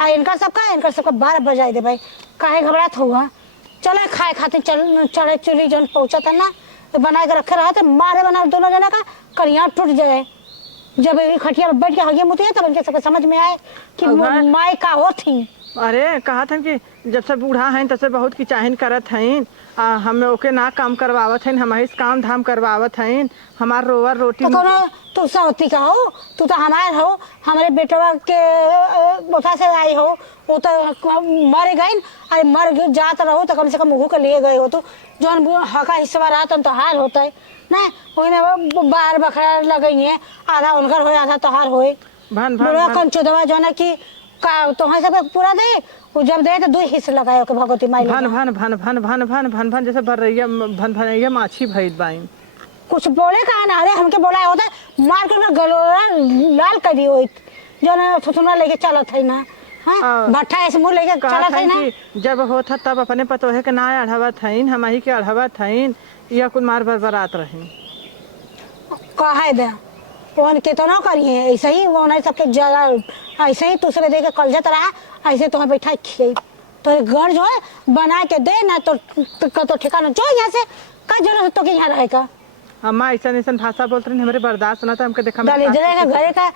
आ इनका सबका 12 बजाए दे भाई। काहे घबरात हुआ, चले खाए खाते चल चढ़े चुली जो पहुँचा था ना तो बना के रखे रहा थे, मारे बना दोनों जना का कड़िया टूट जाए। जब खटिया में बैठ के हगे मुतिया तब उनके सबके समझ में आए कि माई का हो थी। अरे कहा था कि जब से बूढ़ा हैं तब से बहुत की चाहिन करत हैं, हमें ओके ना काम करवावत हैं, हम इस काम धाम करवावत हैं, हमार रोवर रोटी। तो कौन तू सौती का हो, तू तो हमार हो, हमारे बेटवा के बोथा से आई हो। वो तो मर गई, अरे मर गई जात रहो तो कम से कम मुँह के लिए गए हो। तो जौन हका हिस्सा रहा तो हार होता है ना, वही में बाहर बखरा लगई है, आधा उनकर हो आधा तोहार हो। कौन चौदवा जो है कि का तो सब पूरा दे, वो जब दे तो 2 हिस्से लगाए के भगवती माई भन भन भन भन भन भन भन भन जैसे भन भन माछी भइल बाइन। कुछ बोले कहा ना, अरे हमके बोला होता मार के गलोरा लाल कर दी हो जो ना सुसुना लेके चलत है ना। हाँ भट्ठा ऐसे मुँह लेके चलत है ना। जब होता तब अपने पतोहे के ना अढ़ावत हईन, हमाही के अढ़ावत हईन, या कुल मार बरबरात रही। कहा दे वन के तो ना करिए ऐसे ही वो नहीं सबके जरा ऐसे ही तू सब दे के कलजत रहा, ऐसे तो बैठा खिए तो घर जो है बना के दे ना तो ठिकाना जो यहाँ से का जरूरत तो के यहाँ रहेगा। अम्मा ऐसा भाषा बोलते रही हमारे बर्दाश्त ना था, हमके देखा घरे का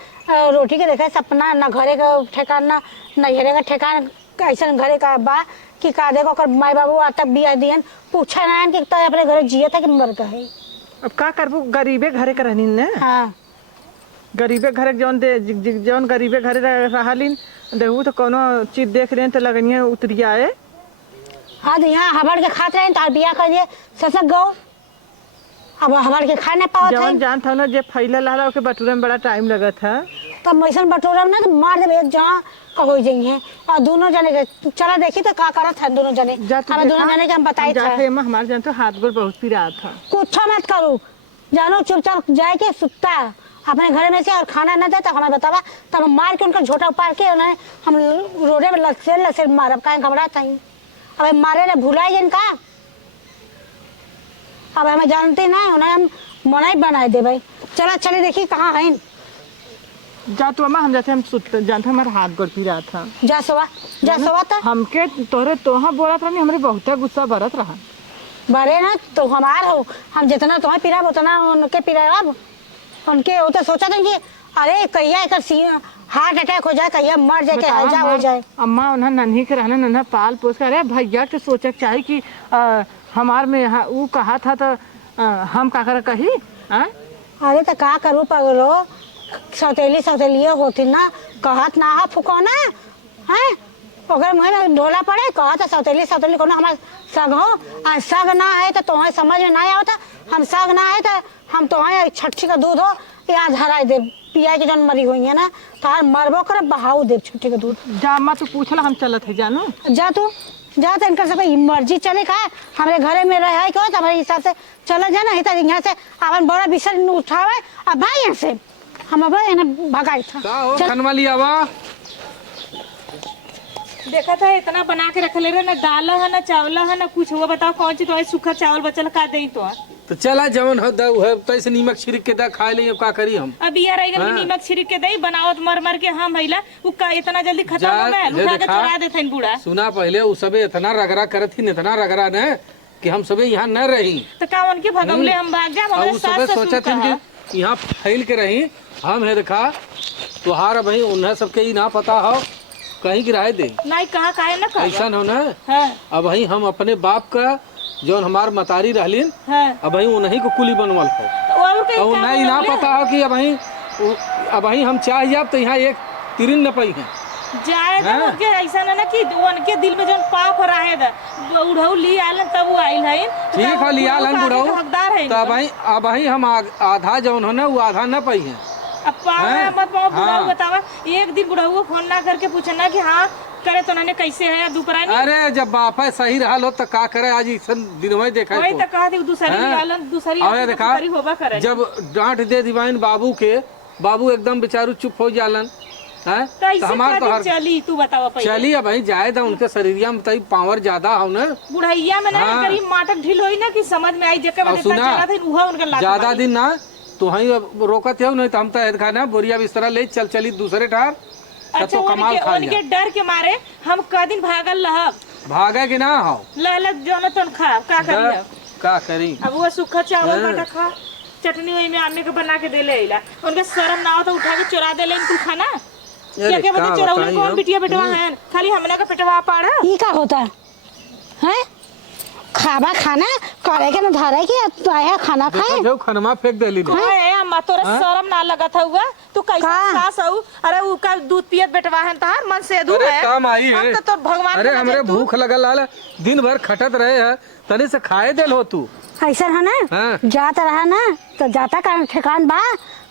रोटी के देखा सपना ना घरे का ठेकाना ना हेरे का ठेकाना ऐसा घरे का बा कि का देखो माई बाबू तक बिया दियन पूछा ना कि तो अपने घरे जिया था कि मर गए। अब का करबू, गरीबे घरे का रहनी ने। हाँ गरीबे घरे जौन गरीबे घरे रहलिन देखू तो कोनो चीज देख रहे तो लगनिया उतरी आए। हाँ तो यहाँ हबड़ के खाते रहे तो बिया कर दिए ससक गो, अब हबड़ के खा नहीं पावत जौन जान था ना जे फैला ला ओके बटूरे में बड़ा टाइम लगत है। तब मैसन बटोरा ना तो मार देवे एक जहाँ का हो जाइए। और दोनों जने के चला देखी तो का करत है दोनों जने, हमें दोनों जने के हम बताई था। हमारे जान तो हाथ गोड़ बहुत पिरा था। कुछ मत करू जानो चुपचाप जाए के सुता अपने घर में से और खाना न दे तो हमें बतावा तब हम मार के उनका झोटा उपाड़ के उन्हें हम रोडे में लसेर मारब का घबरा था। अब मारे ने भुला जिनका अब हमें जानते ना उन्हें हम मनाई बनाए दे भाई। चला चले देखी कहाँ है जा तू अम्मा, हम जाते हम जानते हमारा हाथ गोड़ पिरा था। जा सवा था हमके तोरे तोहा बोला था हमरे बहुत गुस्सा भरत रहा। भरे ना तो हमार हो, हम जितना तुम्हें पिराब उतना उनके पिराब उनके वो तो सोचा था कि अरे कहिया एक हार्ट अटैक हो जाए, कहिया मर जाए, हजा हो जाए। अम्मा उन्हें नन्ही के रहना नन्हा पाल पोस कर, अरे भैया के सोचा चाहिए कि हमार में वो कहा था तो हम का कर कही। अरे तो का करूँ पगलो, सौतेली होती ना कहत ना हा फुकौना है ओकर मुँह में ढोला पड़े कहत सौतेली कोनो हमार सग हो आ सग ना है तो तुम्हें समझ में नहीं आवता। हम सग ना है तो हम तुम्हें छठी का दूध हो यहाँ धराई दे पिया के जन मरी हुई है ना तो मरबो कर बहाऊ दे छठी का दूध। जा अम्मा तू पूछला हम चलत है जानो। जा तू जा तो इनका सब मर्जी चले का हमारे घरे में रहे क्यों तो हमारे हिसाब से चले जाना यहाँ से अपन बड़ा विषय उठावे अब भाई यहाँ से हम अब भगाई था। देखा था इतना बना के रख ले रहे ना, दाल है ना चावल है ना कुछ हुआ, बताओ कौन सी तो सूखा चावल बचल का दे तो चला जवन हो दऊ है तैसे नीमक छिड़क के दा खाए ले, अब का करी हम। अब ये रहेगा नीमक छिड़क के दई बनावत मर के हम भइला वो का इतना जल्दी खत्म हो गया, उठा के चुरा देथन बूढ़ा। सुना पहले उ सबे इतना रगड़ा करत थी, इतना रगड़ा ने कि हम सुबह यहाँ न रही। तो का उनके भगवले हम भाग जा और हमारे वो सास सुबह ससुर सोचा थी का कि यहाँ फैल के रही, हम है देखा तुहार भाई उन्हें सबके ही ना पता हो कहीं गिराए दे, नहीं कहा काहे ना कहा ऐसा न हो ना। हां अब वही हम अपने बाप का जो हमार मतारी रहलीन, हां अब वही उन्हीं को कुली बनवल हो, तो और कहीं और नहीं ना पता हो कि अब वही हम चाह जाब तो यहाँ एक तिरिन न पाई है। जाए तो हाँ। उनके ऐसा ना कि उनके दिल में जो पाप रहे दा उड़ाऊ ली आलन तब वो आइल है ठीक है लिया लन बुढ़ऊ, हकदार है तो अब वही हम आधा जौन हो ना वो आधा न पाई है। अब पाव हाँ। मत पाओ बुढ़ाऊ हाँ। बतावा एक दिन बुढ़ाऊ को फोन ना करके पूछना कि हाँ करे तो उन्होंने कैसे है दोपहर नहीं अरे जब बापा सही रहा हो तो का करे, आज इसन दिन में देखा वही है तो कहा थी दूसरी हाँ। आलन दूसरी और देखा दूसरी होबा करे जब डांट दे दीवान बाबू के, बाबू एकदम बेचारू चुप हो जालन है, तो ऐसे हमार तो खातिर हर चली तू बतावा पहले चली अब भाई जाए था उनके शरीरिया में तई पावर ज्यादा हो ना, बुढ़ैया में ना हाँ। करीब माटक ढील होई ना कि समझ में आई जेके और बजे तक सुना, चला थे उहा उनका लात ज्यादा मारी। दिन ना तो वही रोकत हो नहीं तो हम तो खाना बोरिया बिस्तरा ले चल चली दूसरे ठार अच्छा तो कमाल खा उनके डर के मारे हम क दिन भागल रहब भागा कि ना हो लहलत जोनतन खा का करी अब? का करी। अब वो सूखा चावल हाँ। बाटा खा चटनी वही में आमे के बना के देले आइला उनके शर्म ना हो तो उठा के चुरा देले इनको खाना अरे क्या का बता चुराउले बताई कौन हम? बिटिया बेटवा है खाली हमने का पेटवा पाड़ा ये का होता है खाबा खाना करे के न धरे के आया खाना खाए जो खनमा फेंक देली ने। ए अम्मा तोरा शर्म ना लगत हुआ तू कैसे का? सास हऊ अरे ऊ का दूध पियत बेटवा है तहार मन से दूर अरे है काम आई है। हम तो तोर भगवान अरे के हमरे नजर तू- भूख लगल लाल दिन भर खटत रहे है तनी से खाए देल हो तू। ऐसा है ना हाँ। जाता रहा ना तो जाता का ठेकान बा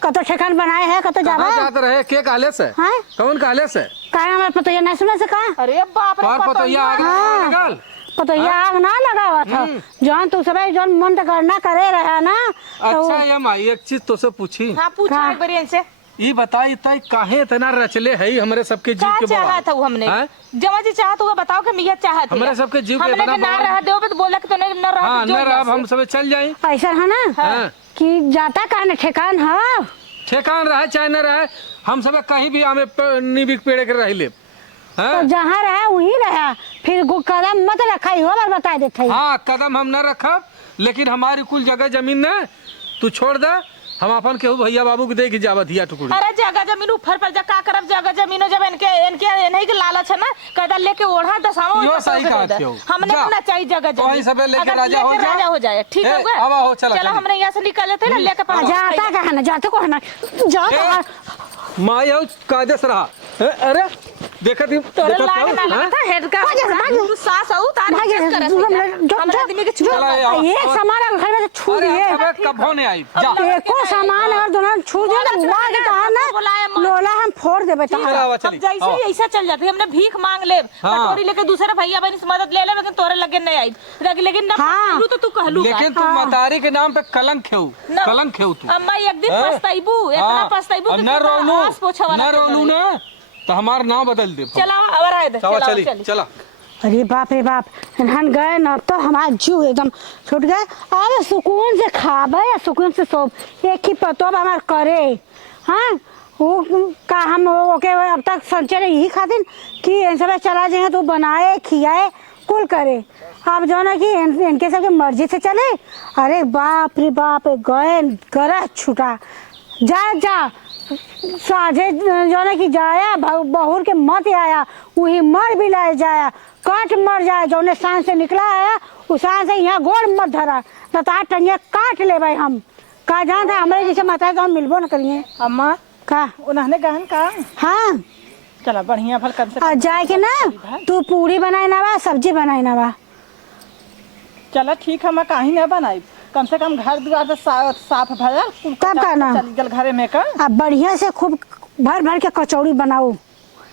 कतो ठेकान बनाए है कतो जावा कहाँ जात रहे के काले से हाँ? कौन काले से काहे हमारे पतोया नहीं सुना से का अरे बाप रे और पतोया आगे हाँ। लगल पतोया आग ना लगावा था जौन तू सब जौन मन तो करना करे रहा ना तो अच्छा ये माई एक चीज तो से पूछी, हां पूछो का? एक बार इनसे ये बताई तई काहे इतना रचले है हमरे सबके जीव का के चाहा था बवाल वो हमने हाँ? जमा जी चाहत हुआ बताओ कि मिया चाहत हमरे सबके जीव के हमने बना के ना बवाल। रह देओ तो बोला कि तूने न रह हाँ जो न यहाँ अब से। हम सब चल जाए। ऐसा है ना हाँ। कि जाता का न ठेकान है ठेकान रहे चाहे न रहे हम सब कहीं भी हमें नीबी के पेड़ के रह ले। तो हाँ जहाँ रहा वहीं रहा फिर कदम मत रखा ही हो बार बता देते हाँ कदम हम न रखब लेकिन हमारी कुल जगह जमीन न तू छोड़ दे, हम अपन केहू भैया बाबू के दे के जावत हिया टुकड़ी। अरे जगह जमीन ऊपर पर जा का करब जगह जमीनो जब इनके इनके नहीं के लालच है ना कदा लेके ओढ़ा दसाओ यो सही कहत हो। हमने जा। ना चाहिए जगह तो वहीं जमीन सबे लेके अगर राजा हो जा। राजा हो जाए ठीक ए, है अब आओ, चला, चलो चली। हमने यहाँ से निकल जाते ना लेके पास जाता का है ना जाते को है ना जाता माँ यह कायदेस रहा अरे देखत ही तोरे देखत लाग हो, ना हाँ? लगता हेड का भाग जा, भाग जा। तू सास आऊ तार भागे, इज्जत करत जो- है जो- हमरा जो- आदमी के छुआ चला, ये आओ। ये सामान घर में छू अरे दिए हम सबे कभो नहीं आई जा। एको सामान और दोनों छू दिए तो बोला मार के चला कहा ना, बोलाया ना मत। लोला हम फोड़ देबे तो चला, आवा, अब चली। जैसे आओ। ही ऐसा चल जाती हमने भीख मांग ले हाँ। कटोरी लेके दूसरे भैया बहन से मदद ले ले लेकिन तोरे लगे नहीं आई लेकिन ना हाँ। कहलू तो तू कहलू लेकिन तू मतारी के नाम पे कलंक खेऊ ना। कलंक खेऊ तू। अम्मा एक दिन हाँ? पछताइबू इतना हाँ। पछताइबू और कि न रोलू आस पोछा वाला न रोलू ना तो हमारा नाम बदल दे। चला अब आए दे चला चला चली चली चला। अरे बाप रे बाप हम गए न तो हमारा जीव एकदम छूट गए अब सुकून से खाबे या सुकून से सोब एक ही पतो हमार करे हाँ वो का हम ओके अब तक संचय यही खातिर कि इन सब चला जाए तो बनाए खियाए कुल करे अब जो ना कि इनके सबके मर्जी से चले। अरे बाप रे बाप गए गरा छूटा जा जा साझे जो ना कि जाया बहुर के मत आया वही मर भी लाए जाया काट मर जाए जो ने सांस से निकला आया उस सांस से यहाँ गोड़ मत धरा न तो टंगिया काट ले भाई हम का जान था हमारे जैसे माता तो हम मिलबो न करिए अम्मा का उन्होंने गहन का हाँ चला बढ़िया भल कम से आ जाए के ना तू पूरी बनाए ना बा सब्जी बनाए ना बा चला ठीक है मैं कहीं न बनाई कम से कम घर द्वार तो साफ भया तब का ना? चली गल घरे में का अब बढ़िया से खूब भर भर के कचौड़ी बनाओ।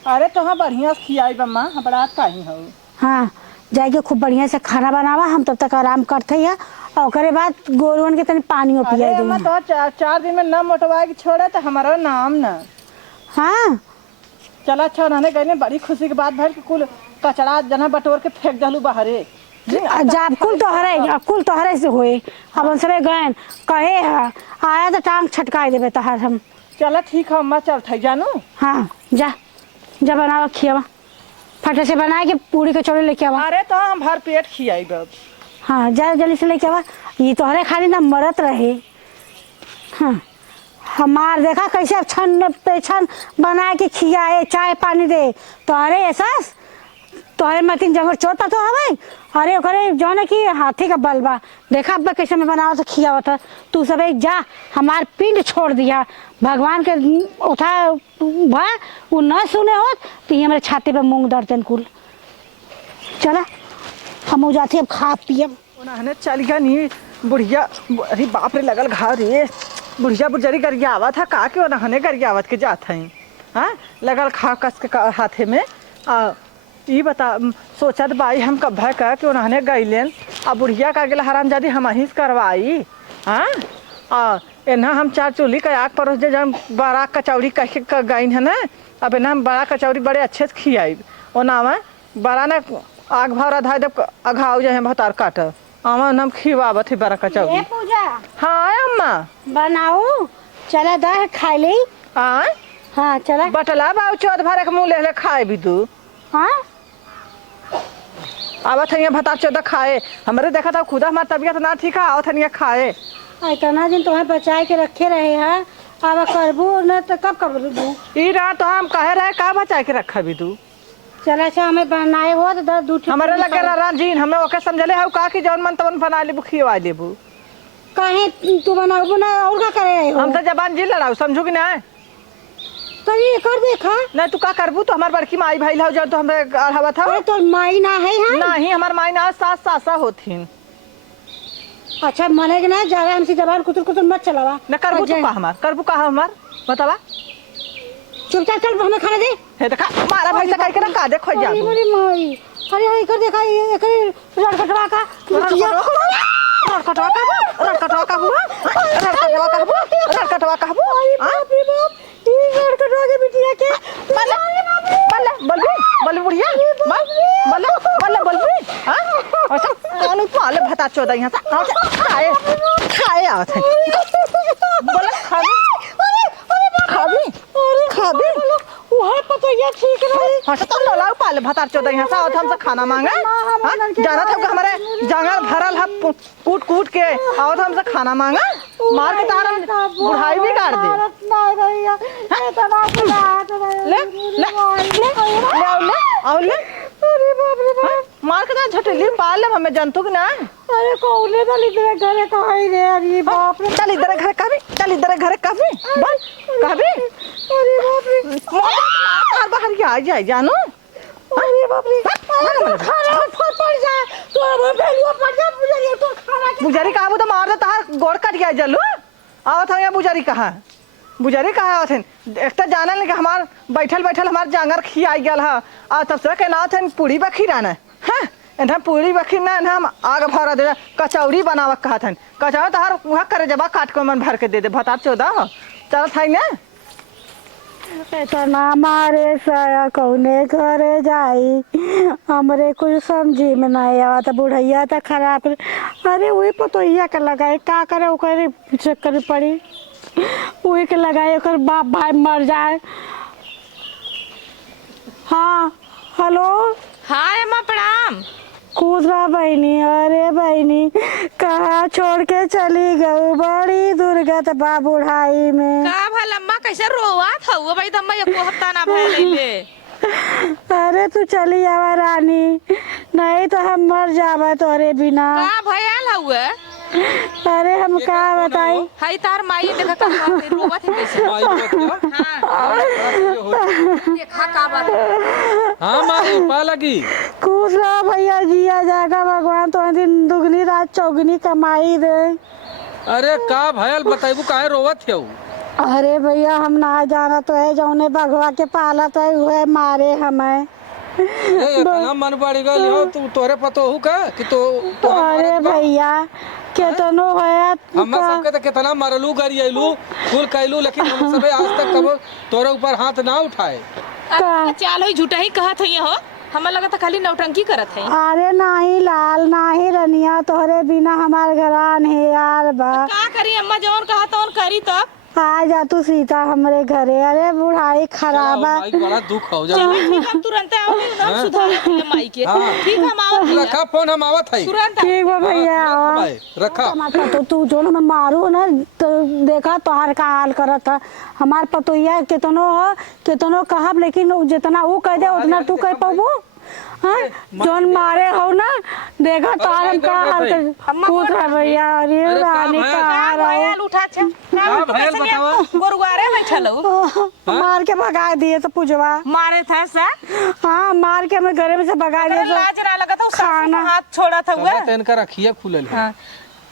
अरे तो हाँ बढ़िया से खियाई बम्मा हम बड़ा कहीं हो हाँ जाके खूब बढ़िया से खाना बनावा हम तब तक आराम करते हैं और ओकरे बाद गोरुअन के तनी पानियो अरे पिया अम्मा दे। तो चार दिन में न मोटवा के छोड़े तो हमारा नाम न हाँ चला अच्छा उन्होंने गए बड़ी खुशी की बात भर कि कुल कचरा जना बटोर के फेंक दलू बाहरे जब कुल तोहरे से होए अब हम सबे गए कहे है आया तो टांग छटकाई देबे तहार हम। चला ठीक है अम्मा चल थे जानू हाँ जा जा बनावा खियावा फटे से बनाए के पूरी कचौड़ी लेके आवा। अरे तो हम भर पेट खियाई बब हाँ जा जल्दी से लेके आवा। ये तोहरे खाली ना मरत रहे। हाँ हमार देखा कैसे अब छन पे छन बना के खियाए चाय पानी दे। तोहरे एहसास तोहरे मतीन जंगल चोता तो हवे। अरे ओकरे जो है कि हाथी का बलबा देखा अब कैसे मैं बनाओ तो खियावत है। तू सब एक जा हमार पिंड छोड़ दिया भगवान के उठा भा वो न सुने होत तो ये हमारे छाती पे मूंग दर्जन कुल। चला हम जाते अब खा पियब। उन्होंने चल गया नहीं बुढ़िया। अरे बाप रे लगल घाव रे। बुढ़िया बुजरी गरिया आवत था का के उन्होंने गरिया आवत के जात है। हाँ लगल खा कस के हाथे में। ये बता सोचत बाई हम कब है कह कि उन्होंने गईलेन अब बुढ़िया का गिला हराम जादी हम ही करवाई। हाँ एना हम 4 चूल्ही का आग परोस दे जब बड़ा कचौड़ी कह गई है ना। अब एना हम बड़ा कचौड़ी बड़े अच्छे से खियाई ओना में बड़ा ना आग भरा धाय दब अघाव जाए भतार काट आमा नम खिवावत है बड़ा कचौड़ी। ए पूजा हाँ अम्मा बनाऊ चला दा खाई ले। हाँ चला बटला बाऊ चौथ भरे के मुँह ले खाए भी तू। हाँ आवत है भतार चौदह खाए हमारे देखा था खुदा हमारी तबीयत ना ठीक है। आवत है खाए इतना दिन तुम्हें बचाए के रखे रहे हैं अब करबू न तो कब कर दू। ई रात तो हम कहे रहे का बचा के रखा भी तू। चला अच्छा हमें बनाए हो तो 10 दूध हमारे लगे राजीन हमें ओके समझले है का कि जौन मन तवन बना लेबू खिवा लेबू। काहे तू बनाऊ ना और का करे हो। हम तो जबान जी लड़ाऊ समझू कि ना। तो ये कर देखा नहीं तू का करबू तो हमार बड़की माई भाई लाओ जो तो हमरे हवा था। अरे तो माई ना है हाँ? नहीं हमार माई ना सास सासा होथिन। अच्छा मने के ना जा रहे हमसे जबान कुतर कुतर मत चलावा। न करबू तू का हमार करबू का हमार बतावा। चुपचाप चल हमें खाना दे। हे देखा मारा भाई से कह के ना का दे खोज जा। अरे मेरी माई अरे हां कर देखा ये कर रड़कटवा का रड़कटवा का अरे बाप रे बाप ये रड़कटवा के बिटिया के बल्ले बुढ़िया बल्ले हां अच्छा कानू पाले भता चोदा यहां से खाए खाए आवत है बोले खाबी वहां पता ये ठीक रही। हां तो लाओ पाले भता चोदा यहां से आवत हमसे खाना मांगे। हां जाना था हमारे जंगल भरल है कूट कूट के आवत हमसे खाना मांगे मार के तार बुढ़ाई भी काट दे। नहीं भैया इतना ले अरे बाप रे बाप मार के तार झटली पाल ले हमें जंतु की ना। अरे कौने वाली तेरे घरे कहाँ ही रे अरे बाप रे। चल इधर घर कभी चल इधर घर कभी बल कभी अरे बाप रे तार बाहर के आ जाए जानो। अरे बाप रे खाना फट पड़ जाए तो अब बेलुआ पड़ जाए बुझारी तो खाना बुझारी कहा तो मार दे तार गोड़ कट गया जल्लू आवत है। बुझारी कहा आवत है एक तो जाना नहीं कि हमार बैठल बैठल हमार जांगर खियाई गल है आ तब से कहना थे पूरी बखीरा न है एना पूरी बखीर ना हम आग भरा दे कचौड़ी बनावा कहा था कचौड़ी तहार वहाँ करे जबा काट के मन भर के दे दे भतार चौदह चल था ना। इतना मारे साया कौने घरे जाई हमरे कुछ समझी में नहीं आवा तो बुढ़ैया तो खराब। अरे वही पतोहिया के लगाए का करे ओकरे चक्कर पड़ी वही के लगाए ओकर बाप भाई मर जाए। हाँ हेलो हाँ अम्मा प्रणाम। खुश रहा बहनी। अरे बहनी कहाँ छोड़ के चली गई बड़ी दुर्गत बा बुढ़ाई में। का भल अम्मा कैसे रोवात हौ भाई अम्मा एको हफ्ता ना भइले। अरे तू चली आवा रानी नहीं तो हम मर जावा तोरे बिना। का भयल हौ अरे हम का बताई हाय तार माई देखा का रोवत है कैसे। देखा का बात हाँ मारी पा लगी खुश रहा भैया जिया जागा भगवान तो दिन दुगनी रात चौगनी कमाई दे। अरे का भयल बताइबू काहे रोवत है। अरे भैया हम ना जाना तो है जौने भगवा के पाला तो है मारे हमें। इतना मन बढ़ गई हो तू तोरे पतो हु का कि तो अरे भैया केतनो होया हम सबके तो कितना मरलू गरियलू फूल कैलू लेकिन हम सबे आज तक कबो तोरे ऊपर हाथ ना उठाए। चाल हो झूठा ही कहत है हो हमें लगा था खाली नौटंकी करत है। अरे नाही लाल नाही रनिया तोहरे बिना हमार घरान है यार बा। का करी अम्मा जौन कहा तौन करी तब। आ जा तू सीता हमरे घरे। अरे बुढ़ाई खराब है। माई बड़ा दुख हो जा। हम तुरंत आओगे ना सुधार के माई के। ठीक है हम आवत रखा फोन, हम आवत है। तुरंत ठीक है भैया आओ। रखा तो तू जो मैं मारू ना तो देखा तोहार का हाल करत है। हमार पतोहिया कितनो कहब लेकिन जितना वो कह दे उतना तू कह पाबू। हाँ जोन मारे हो ना देखा तोहार का हाल कर पूछ रहा भैया। अरे रानी का भैया उठा छे भैया बतावा। गोरुआरे बैठल मार के भगा दिए तो पूछवा। मारे था सा हाँ मार के हमें घरे में से भगा दिए तो लाज ना लगा था खाना हाथ छोड़ा था हुआ। इनका रखिए खुलल है।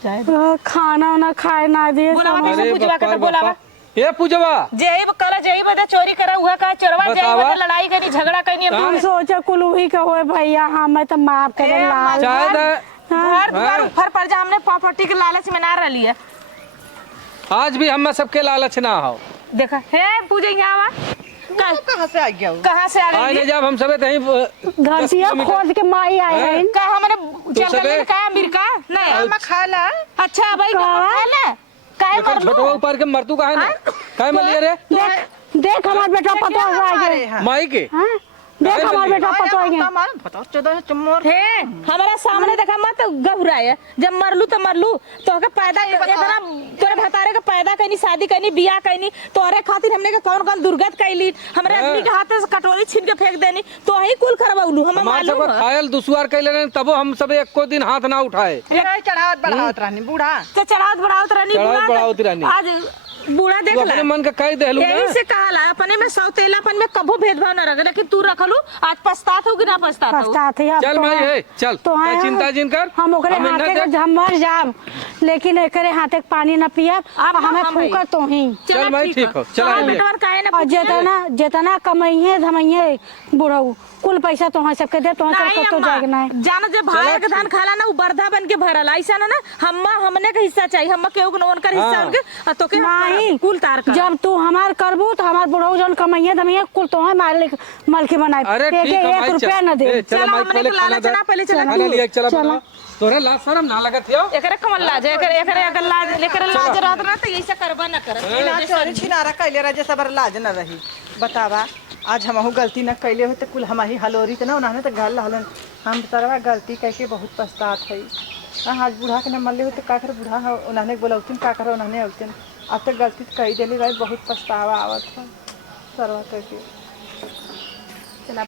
हां खाना ना खाए ना दिए। अरे पूजवा के तो बोलावा ये पूजवा जेई करा जेई बदे चोरी करा हुआ का चोरवा जेई बदे लड़ाई करी झगड़ा करी हम सोचे कुल वही का होए भैया। हमें तो माफ करे लाल। शायद घर द्वार ऊपर पर जा हमने प्रॉपर्टी के लालच में ना रही है। आज भी हम सबके लालच ना हो। देखा है पूजे यहाँ कहाँ से आ गया? कहाँ से आ आए गई जब हम सबे तहीं घर से खोज के माई आए हैं। का हमने चल गए का अमेरिका नहीं हम खाला। अच्छा भाई है ना काहे मर लो छोटवा ऊपर के मरतू काहे ना काहे मलिए रे? देख हमार बेटा पतो आ गए। माई के हाँ देख हमार बेटा पतो आ गए। बताओ 14 चम्मोर है हमारा सामने देखा मत घबराए। जब मरलू तो मरलू तो के पैदा इतना तोरे भतारे के पैदा कइनी शादी कइनी बियाह कइनी तोरे खातिर हमने के कौन कौन दुर्गत कइली हमरे आदमी के हाथ से कटोरी छीन के फेंक देनी तो ही कुल करवाउलू हम हमार सब मालूम खायल दुसवार कइले रहे तबो हम सब एको दिन हाथ ना उठाए। चढ़ावत बढ़ावत रहनी बूढ़ा। तो चढ़ावत बढ़ावत रहनी चढ़ावत बढ़ावत रहनी। आज बूढ़ा देख तू ला अपने मन का कह देलू ना। यही से कहाला अपने में सौतेलापन में कबो भेदभाव न रखे लेकिन तू रखलू आज पछतात हो कि ना पछतात हो। पछतात है। चल माई है चल तो चिंता जिन कर हम ओकरे हाथे के हम मर जाब लेकिन एकरे हाथे के पानी न पियब हमें फूका तो ही। चल माई ठीक हो चल आ ले। और जितना कमाइए धमाइए बुढ़ऊ कुल पैसा तो सबके दे तो सब जागना है। जाना जब भाई के धान खाला ना बर्धा बन के भरल ऐसा ना हमने के हिस्सा चाहिए हम केहू के नोन कर हिस्सा उनके तो के नहीं कुल तार कर। जब तू हमार करबू तो हमार बुढ़ऊ जन कमाइए धमाइए कुल तो मालिक मलकी बनाए। अरे ठीक है एक रुपया न दे। चल माई पहले खाना दे पहले चला खाना लिया चला बना तोरे लाज शरम ना लगत हो। एकरे कमल लाज एकरे अगर लाज लेकर लाज रहत ना तो ऐसा करबा ना कर। ना चोरी छिनारा कैले रहे सबर लाज न रही। बतावा आज हमहू गलती न कैले हो तो कुल हम ही हलोरी तो ना उन्होंने तो घर हलन हम तरवा गलती करके बहुत पछतात है। आज बूढ़ा के न मरले हो तो का कर बूढ़ा उन्होंने बोलौतिन का कर उन्होंने औतिन अब तो गलती कही दिली भाई बहुत पछतावा आवत है सरवा करके।